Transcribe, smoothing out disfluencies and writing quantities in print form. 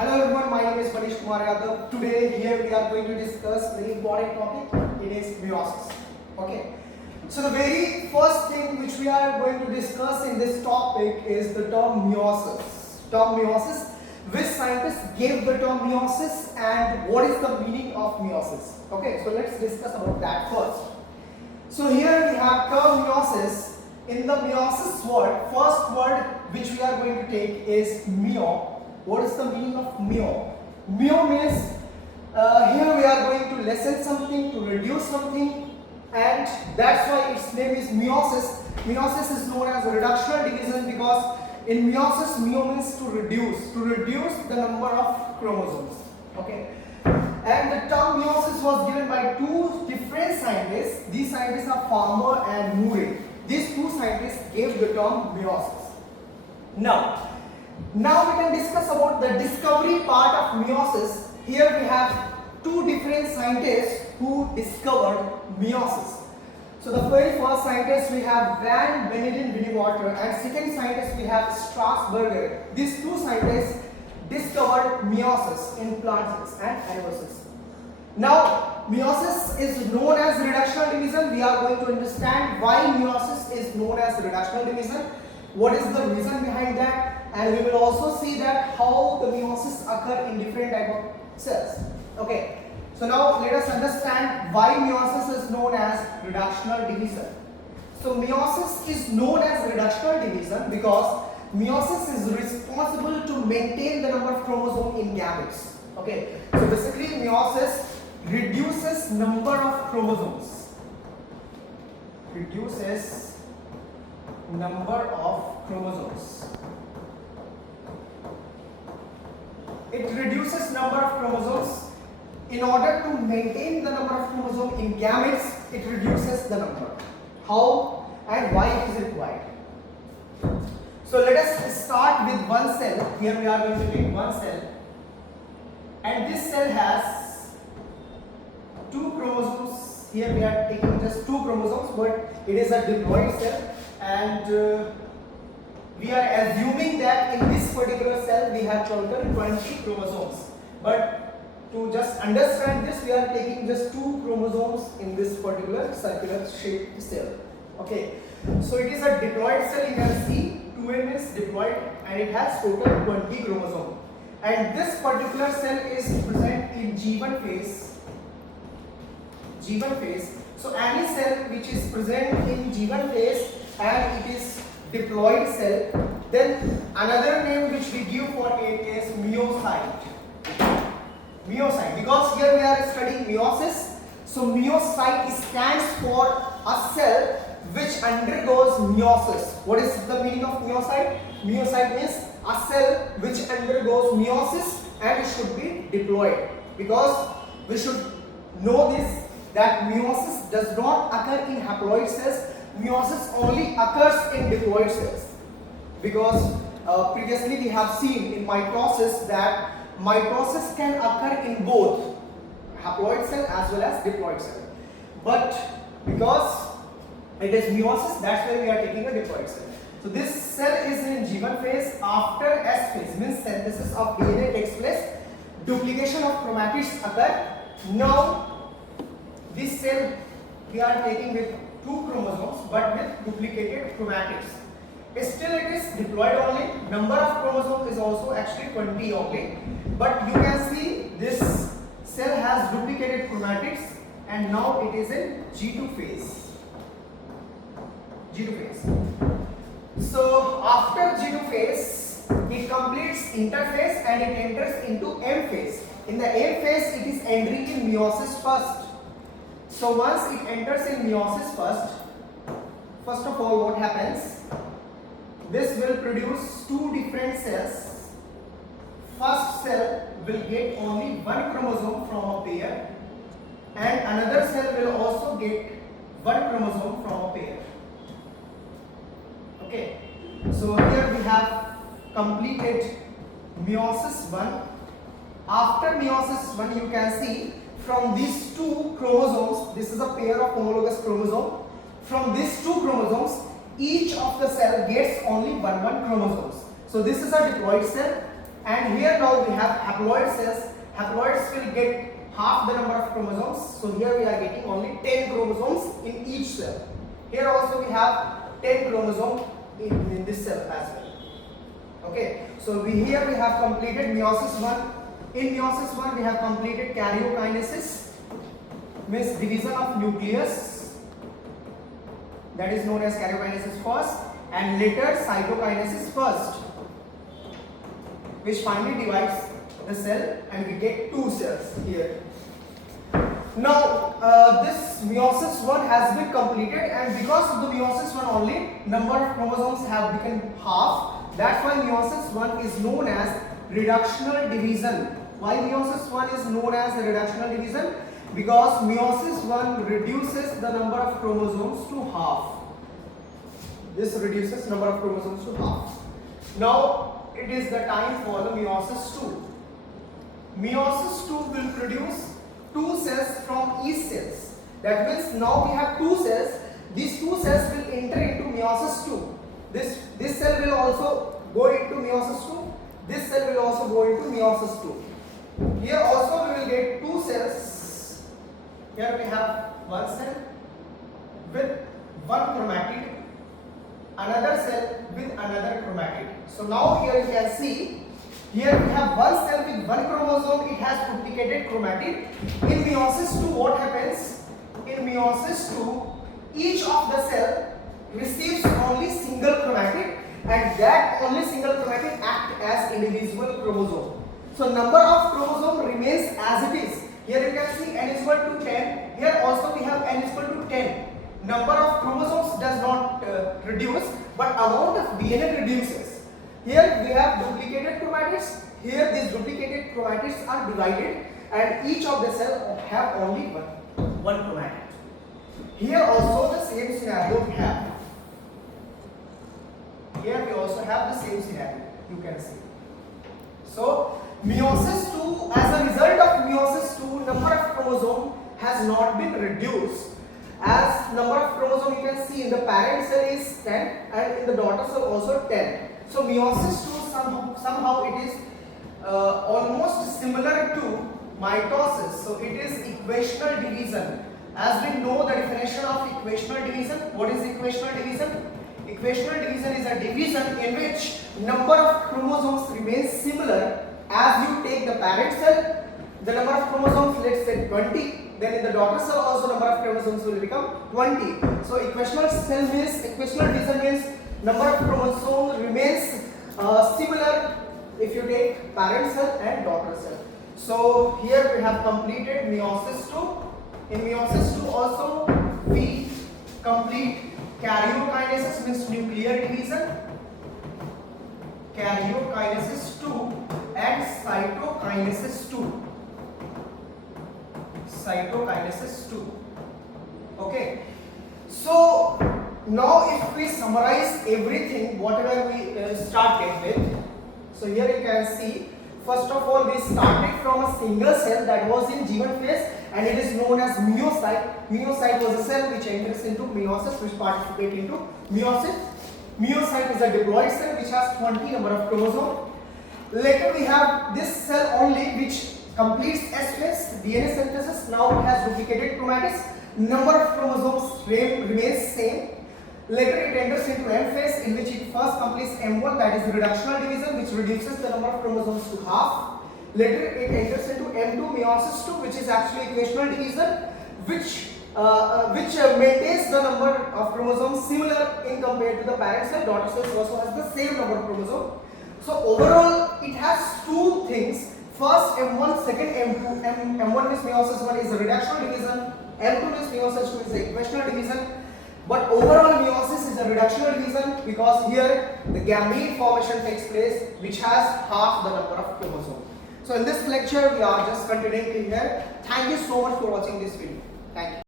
Hello everyone, my name is Manish Kumar Yadav. Today here we are going to discuss very important topic. It is meiosis. Okay. So the very first thing which we are going to discuss in this topic is the term meiosis. Term meiosis. Which scientist gave the term meiosis and what is the meaning of meiosis? Okay. So let's discuss about that first. So here we have term meiosis. In the meiosis word, first word which we are going to take is meo. What is the meaning of meo? Meo means here we are going to lessen something, to reduce something, and that's why its name is meiosis. Meiosis is known as reductional division because in meiosis, meo means to reduce the number of chromosomes. Okay. And the term meiosis was given by two different scientists. These scientists are Farmer and Murray. These two scientists gave the term meiosis. Now we can discuss about the discovery part of meiosis. Here we have two different scientists who discovered meiosis. So the very first scientist we have Van Beneden and second scientist we have Strasburger. These two scientists discovered meiosis in plant cells and animal cells. Now meiosis is known as reductional division. We are going to understand why meiosis is known as reductional division. What is the reason behind that? And we will also see that how the meiosis occur in different type of cells. Okay. So now let us understand why meiosis is known as reductional division. So meiosis is known as reductional division because meiosis is responsible to maintain the number of chromosomes in gametes. Okay. So basically meiosis reduces number of chromosomes. Reduces number of chromosomes. It reduces number of chromosomes. In order to maintain the number of chromosomes in gametes, it reduces the number. How and why it is required? So let us start with one cell. Here we are going to take one cell, and this cell has two chromosomes. Here we are taking just two chromosomes, but it is a diploid cell, and we are assuming that in this particular cell we have total 20 chromosomes. But to just understand this, we are taking just two chromosomes in this particular circular shaped cell. Okay. So it is a diploid cell. You can see 2n is diploid and it has total 20 chromosomes. And this particular cell is present in G1 phase. G1 phase. So any cell which is present in G1 phase and it is diploid cell, then another name which we give for it is meiocyte. Meiocyte, because here we are studying meiosis. So meiocyte stands for a cell which undergoes meiosis. What is the meaning of meiocyte? Meiocyte means a cell which undergoes meiosis and it should be diploid, because we should know this, that meiosis does not occur in haploid cells. Meiosis only occurs in diploid cells, because previously we have seen in mitosis that mitosis can occur in both haploid cell as well as diploid cell. But because it is meiosis, that's why we are taking a diploid cell. So this cell is in G1 phase. After S phase, means synthesis of DNA takes place, duplication of chromatids occur. Now this cell we are taking with two chromosomes but with duplicated chromatids. Still it is diploid only. Number of chromosomes is also actually 20 only. But you can see this cell has duplicated chromatids and now it is in G2 phase. G2 phase. So after G2 phase, it completes interphase and it enters into M phase. In the M phase, it is entering in meiosis first. So once it enters in meiosis first of all what happens? This will produce two different cells. First cell will get only one chromosome from a pair and another cell will also get one chromosome from a pair. Okay. So here we have completed meiosis 1. After meiosis 1, you can see from these two chromosomes, this is a pair of homologous chromosome. From these two chromosomes, each of the cell gets only one chromosomes. So this is a diploid cell And here now we have haploid cells. Haploids will get half the number of chromosomes. So here we are getting only 10 chromosomes in each cell. Here also we have 10 chromosomes in this cell as well. Okay, so here we have completed meiosis 1. In meiosis 1 we have completed karyokinesis, means division of nucleus, that is known as karyokinesis first, and later cytokinesis first, which finally divides the cell and we get 2 cells here. Now this meiosis 1 has been completed, and because of the meiosis 1 only, number of chromosomes have become half. That's why meiosis 1 is known as reductional division. Why meiosis 1 is known as reductional division? Because meiosis 1 reduces the number of chromosomes to half. This reduces number of chromosomes to half. Now it is the time for the meiosis 2. Meiosis 2 will produce 2 cells from each cells. That means now we have 2 cells. These 2 cells will enter into meiosis 2. This cell will also go into meiosis 2. This cell will also go into meiosis 2. Here also we will get 2 cells. Here we have one cell with one chromatid, another cell with another chromatid. So now here you can see, here we have one cell with one chromosome, it has duplicated chromatid. In meiosis 2 what happens? In meiosis 2 each of the cell receives only single chromatid, and that only single chromatid act as individual chromosome. So number of chromosome remains as it is. Here you can see n is equal to 10. Here also we have n is equal to 10. Number of chromosomes does not reduce, but amount of DNA reduces. Here we have duplicated chromatids. Here these duplicated chromatids are divided, and each of the cell have only one chromatid. Here also the same scenario we have. Here we also have the same scenario, you can see. So meiosis 2, as a result of meiosis 2, number of chromosome has not been reduced. As number of chromosome you can see in the parent cell is 10 and in the daughter cell also 10. So meiosis 2 somehow it is almost similar to mitosis. So it is equational division. As we know the definition of equational division, what is equational division? Equational division is a division in which number of chromosomes remains similar. As you take the parent cell, the number of chromosomes, let's say 20, then in the daughter cell also number of chromosomes will become 20. So equational division means number of chromosomes remains similar if you take parent cell and daughter cell. So here we have completed meiosis 2. In meiosis 2 also we complete karyokinesis, means nuclear division, karyokinesis 2, and cytokinesis 2. Cytokinesis 2. Okay. So now if we summarize everything, whatever we started with. So here you can see, first of all we started from a single cell that was in G1 phase, and it is known as meiocyte. Meiocyte was a cell which enters into meiosis, which participates into meiosis. Meiocyte is a diploid cell which has 20 number of chromosomes. Later we have this cell only which completes S phase, DNA synthesis. Now it has duplicated chromatids. Number of chromosomes remains same. Later it enters into M phase, in which it first completes M1, that is reductional division, which reduces the number of chromosomes to half. Later it enters into M2, meiosis 2, which is actually equational division, which maintains the number of chromosomes similar in compared to the parent cell. Daughter cell also has the same number of chromosomes. So overall it has two things. First M1, second M2. M1 means meiosis 1 is a reductional division. M2 means meiosis 2 is a equational division. But overall meiosis is a reductional division because here the gamete formation takes place, which has half the number of chromosomes. So in this lecture we are just continuing here. Thank you so much for watching this video. Thank you.